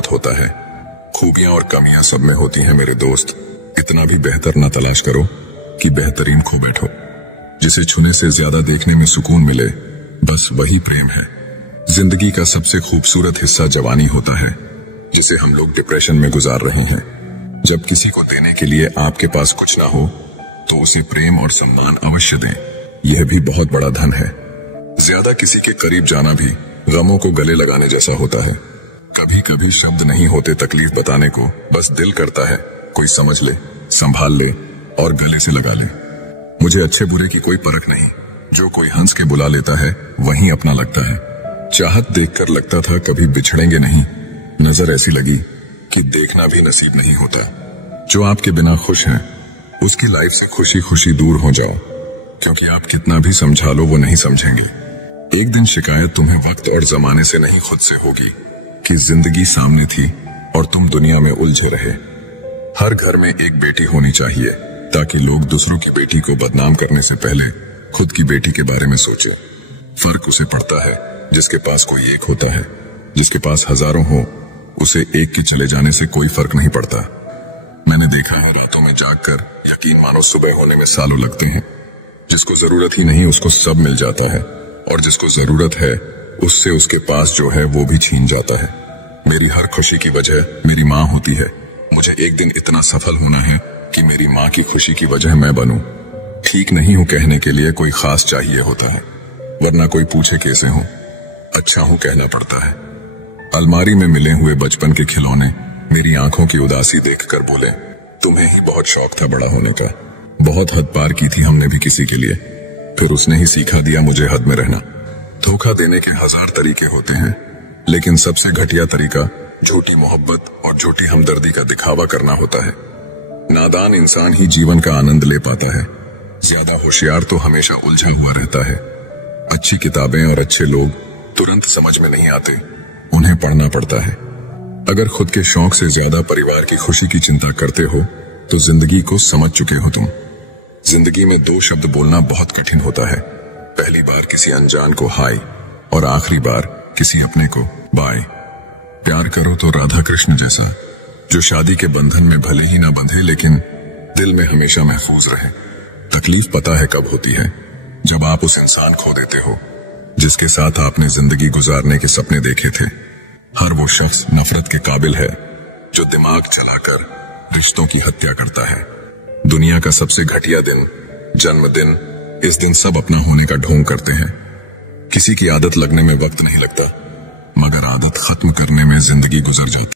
बहुत होता है। खूबियां और कमियां सब में होती हैं मेरे दोस्त। इतना भी बेहतर ना तलाश करो कि बेहतरीन खो बैठो। जिसे छूने से ज्यादा देखने में सुकून मिले, बस वही प्रेम है। जिंदगी का सबसे खूबसूरत हिस्सा जवानी होता है, जिसे हम लोग डिप्रेशन में गुजार रहे हैं। जब किसी को देने के लिए आपके पास कुछ ना हो, तो उसे प्रेम और सम्मान अवश्य दें। यह भी बहुत बड़ा धन है। ज्यादा किसी के करीब जाना भी गमों को गले लगाने जैसा होता है। कभी कभी शब्द नहीं होते तकलीफ बताने को, बस दिल करता है कोई समझ ले, संभाल ले और गले से लगा ले। मुझे अच्छे बुरे की कोई परख नहीं। जो कोई हंस के बुला लेता है वहीं अपना लगता है। चाहत देखकर लगता था कभी बिछड़ेंगे नहीं। नजर ऐसी लगी कि देखना भी नसीब नहीं होता। जो आपके बिना खुश है, उसकी लाइफ से खुशी खुशी दूर हो जाओ, क्योंकि आप कितना भी समझा लो वो नहीं समझेंगे। एक दिन शिकायत तुम्हें वक्त और जमाने से नहीं खुद से होगी कि जिंदगी सामने थी और तुम दुनिया में उलझे रहे। हर घर में एक बेटी होनी चाहिए, ताकि लोग दूसरों की बेटी को बदनाम करने से पहले खुद की बेटी के बारे में सोचे। फर्क उसे पड़ता है जिसके पास कोई एक होता है। जिसके पास हजारों हो, उसे एक के चले जाने से कोई फर्क नहीं पड़ता। मैंने देखा है रातों में जागकर यकीन मानो सुबह होने में सालों लगते हैं। जिसको जरूरत ही नहीं उसको सब मिल जाता है, और जिसको जरूरत है उससे उसके पास जो है वो भी छीन जाता है। मेरी हर खुशी की वजह मेरी माँ होती है। मुझे एक दिन इतना सफल होना है कि मेरी माँ की खुशी की वजह मैं बनूं। ठीक नहीं हूं कहने के लिए कोई खास चाहिए होता है, वरना कोई पूछे कैसे हूं, अच्छा हूं कहना पड़ता है। अलमारी में मिले हुए बचपन के खिलौने मेरी आंखों की उदासी देखकर बोले, तुम्हें ही बहुत शौक था बड़ा होने का। बहुत हद पार की थी हमने भी किसी के लिए, फिर उसने ही सिखा दिया मुझे हद में रहना। धोखा देने के हजार तरीके होते हैं, लेकिन सबसे घटिया तरीका झूठी मोहब्बत और झूठी हमदर्दी का दिखावा करना होता है। नादान इंसान ही जीवन का आनंद ले पाता है। ज्यादा होशियार तो हमेशा उलझा हुआ रहता है। अच्छी किताबें और अच्छे लोग तुरंत समझ में नहीं आते, उन्हें पढ़ना पड़ता है। अगर खुद के शौक से ज्यादा परिवार की खुशी की चिंता करते हो, तो जिंदगी को समझ चुके हो तुम। जिंदगी में दो शब्द बोलना बहुत कठिन होता है। पहली बार किसी अनजान को हाय, और आखिरी बार किसी अपने को बाय। प्यार करो तो राधा कृष्ण जैसा, जो शादी के बंधन में भले ही ना बंधे, लेकिन दिल में हमेशा महफूज रहे। तकलीफ पता है कब होती है, जब आप उस इंसान खो देते हो जिसके साथ आपने जिंदगी गुजारने के सपने देखे थे। हर वो शख्स नफरत के काबिल है जो दिमाग चलाकर रिश्तों की हत्या करता है। दुनिया का सबसे घटिया दिन जन्मदिन। इस दिन सब अपना होने का ढोंग करते हैं। किसी की आदत लगने में वक्त नहीं लगता, मगर आदत खत्म करने में जिंदगी गुजर जाती।